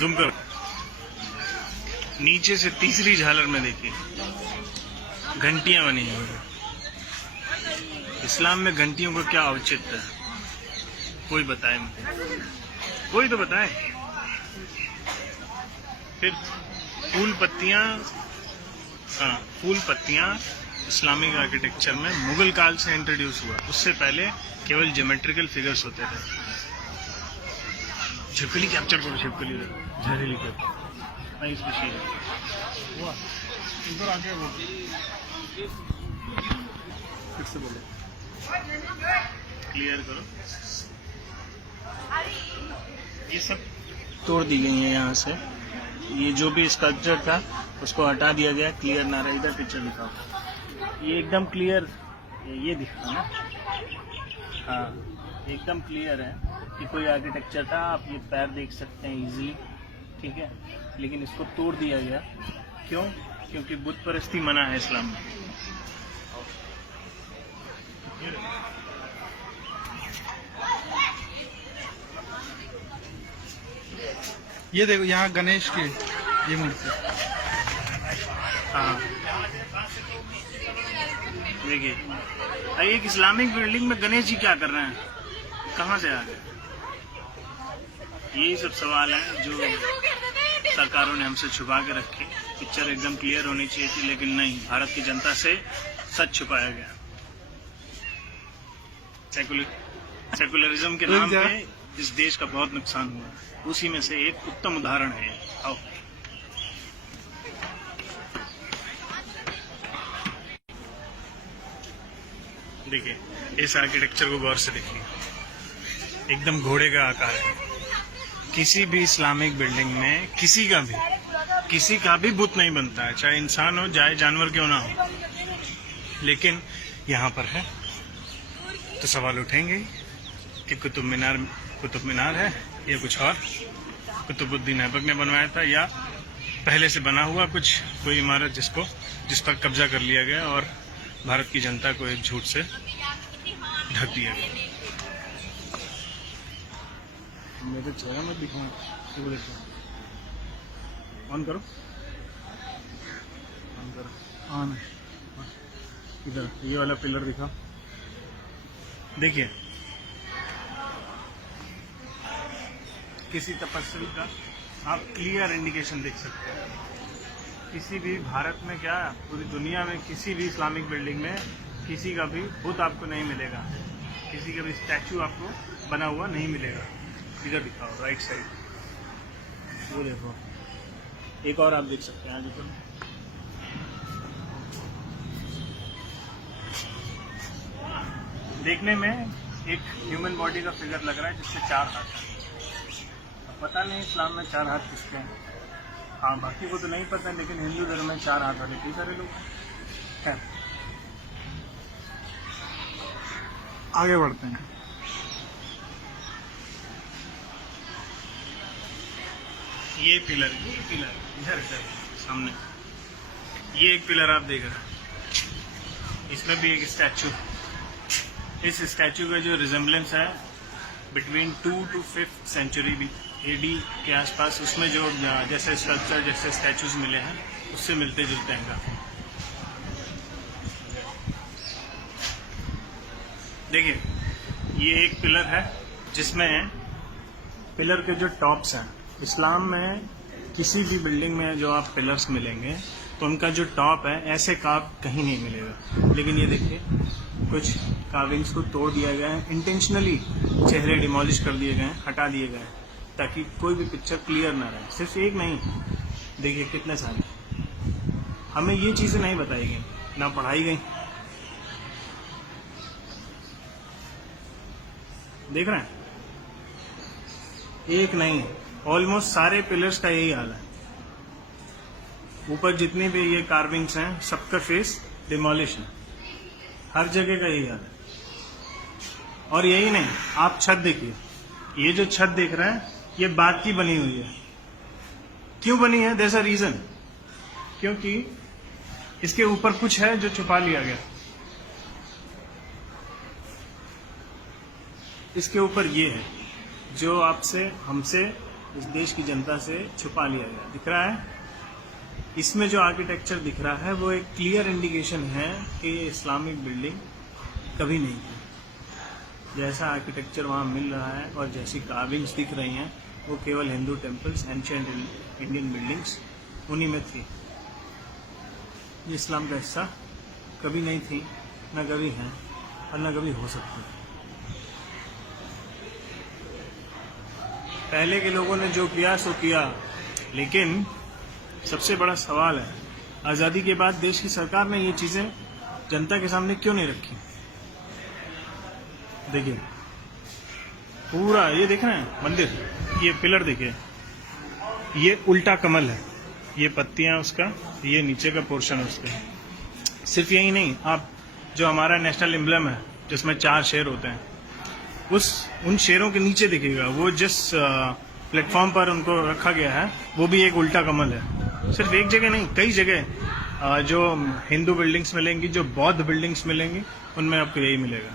Zoom करो। नीचे से तीसरी झालर में देखिए घंटियां बनी हुई हैं। इस्लाम में घंटियों का क्या औचित्य है, कोई बताए मुझे, कोई तो बताए। फिर फूल पत्तियां इस्लामिक आर्किटेक्चर में मुगल काल से इंट्रोड्यूस हुआ। उससे पहले केवल ज्योमेट्रिकल फिगर्स होते थे। छिपकली कैप्चर करो, छिपकली झरेली कर नहीं स्पेशल उधर आके फिर से बोलो, क्लियर करो। ये सब तोड़ दी गई है यहाँ से। ये जो भी स्ट्रक्चर था उसको हटा दिया गया, क्लियर ना रहे। इधर पिक्चर दिखाओ, ये एकदम क्लियर, ये दिखा ना, हाँ एकदम क्लियर है कि कोई आर्किटेक्चर था। आप ये पैर देख सकते हैं इजीली, ठीक है। लेकिन इसको तोड़ दिया गया, क्यों? क्योंकि बुत परस्ती मना है इस्लाम में। ये देखो यहाँ गणेश की ये मूर्ति, हाँ देखिए, एक इस्लामिक बिल्डिंग में गणेश जी क्या कर रहे हैं, कहाँ से आ गए? यही सब सवाल हैं जो सरकारों ने हमसे छुपा के रखे। पिक्चर एकदम क्लियर होनी चाहिए थी, लेकिन नहीं, भारत की जनता से सच छुपाया गया। सेकुलरिज्म के नाम पे इस देश का बहुत नुकसान हुआ, उसी में से एक उत्तम उदाहरण है। आओ देखिए, इस आर्किटेक्चर को गौर से देखिए, एकदम घोड़े का आकार है। किसी भी इस्लामिक बिल्डिंग में किसी का भी बुत नहीं बनता है, चाहे इंसान हो चाहे जानवर क्यों ना हो। लेकिन यहाँ पर है तो सवाल उठेंगे कि कुतुब मीनार है या कुछ और, कुतुबुद्दीन ऐबक ने बनवाया था या पहले से बना हुआ कोई इमारत जिस पर कब्जा कर लिया गया और भारत की जनता को एक झूठ से ढक दिया गया। मेरे चेहरा में दिखाऊं, ऑन करो, ऑन। इधर ये वाला पिलर दिखाओ, देखिए किसी तपस्वी का आप क्लियर इंडिकेशन देख सकते हैं। किसी भी भारत में क्या, पूरी दुनिया में किसी भी इस्लामिक बिल्डिंग में किसी का भी बुत आपको नहीं मिलेगा, किसी का भी स्टैचू आपको बना हुआ नहीं मिलेगा। इधर दिखाओ, राइट साइड, वो देखो, एक और आप देख सकते हैं आगे तो। देखने में एक ह्यूमन बॉडी का फिगर लग रहा है जिससे 4 हाथ हैं। पता नहीं इस्लाम में 4 हाथ किसके हैं, हाँ बाकी को तो नहीं पता, लेकिन हिंदू धर्म में 4 हाथ वाले कई सारे लोग हैं। आगे बढ़ते हैं। ये पिलर इधर सामने, ये एक पिलर आप देख रहे हैं, इसमें भी एक स्टैचू। इस स्टैचू का जो रिजेम्बलेंस है between 2 to 5th century AD के आसपास, उसमें जो जैसे स्ट्रक्चर जैसे स्टैचूज मिले हैं उससे मिलते जुलते हैं काफी। देखिए, ये एक पिलर है जिसमें पिलर के जो टॉप्स हैं, इस्लाम में किसी भी बिल्डिंग में जो आप पिलर्स मिलेंगे तो उनका जो टॉप है ऐसे कार्व कहीं नहीं मिलेगा। लेकिन ये देखिए, कुछ कार्विंग्स को तोड़ दिया गया है, इंटेंशनली चेहरे डिमोलिश कर दिए गए हैं, हटा दिए गए हैं, ताकि कोई भी पिक्चर क्लियर ना रहे। सिर्फ एक नहीं, देखिए कितने सारे। हमें ये चीज़ें नहीं बताई गई, ना पढ़ाई गई। देख रहे हैं, एक नहीं, ऑलमोस्ट सारे पिलर्स का यही हाल है। ऊपर जितनी भी ये कार्विंग्स हैं सबका फेस डिमोलिश है, हर जगह का यही हाल है। और यही नहीं, आप छत देखिए, ये जो छत देख रहे हैं ये बात की बनी हुई है। क्यों बनी है? देयर इज अ रीजन, क्योंकि इसके ऊपर कुछ है जो छुपा लिया गया। इसके ऊपर ये है जो आपसे हमसे इस देश की जनता से छुपा लिया गया। दिख रहा है, इसमें जो आर्किटेक्चर दिख रहा है वो एक क्लियर इंडिकेशन है कि ये इस्लामिक बिल्डिंग कभी नहीं थी। जैसा आर्किटेक्चर वहाँ मिल रहा है और जैसी कार्विंग्स दिख रही हैं वो केवल Hindu temples, ancient Indian buildings उन्हीं में थी। ये इस्लाम का हिस्सा कभी नहीं थी, न कभी है और न कभी हो सकती है। पहले के लोगों ने जो किया सो किया, लेकिन सबसे बड़ा सवाल है आज़ादी के बाद देश की सरकार ने ये चीज़ें जनता के सामने क्यों नहीं रखी। देखिए पूरा ये देख रहे हैं मंदिर, ये पिलर देखिए, ये उल्टा कमल है, ये पत्तियां उसका, ये नीचे का पोर्शन है उसका। सिर्फ यही नहीं, आप जो हमारा नेशनल एम्ब्लम है जिसमें 4 शेर होते हैं, उन शेरों के नीचे दिखेगा वो जिस प्लेटफॉर्म पर उनको रखा गया है वो भी एक उल्टा कमल है। सिर्फ एक जगह नहीं, कई जगह जो हिंदू बिल्डिंग्स मिलेंगी, जो बौद्ध बिल्डिंग्स मिलेंगी, उनमें आपको यही मिलेगा।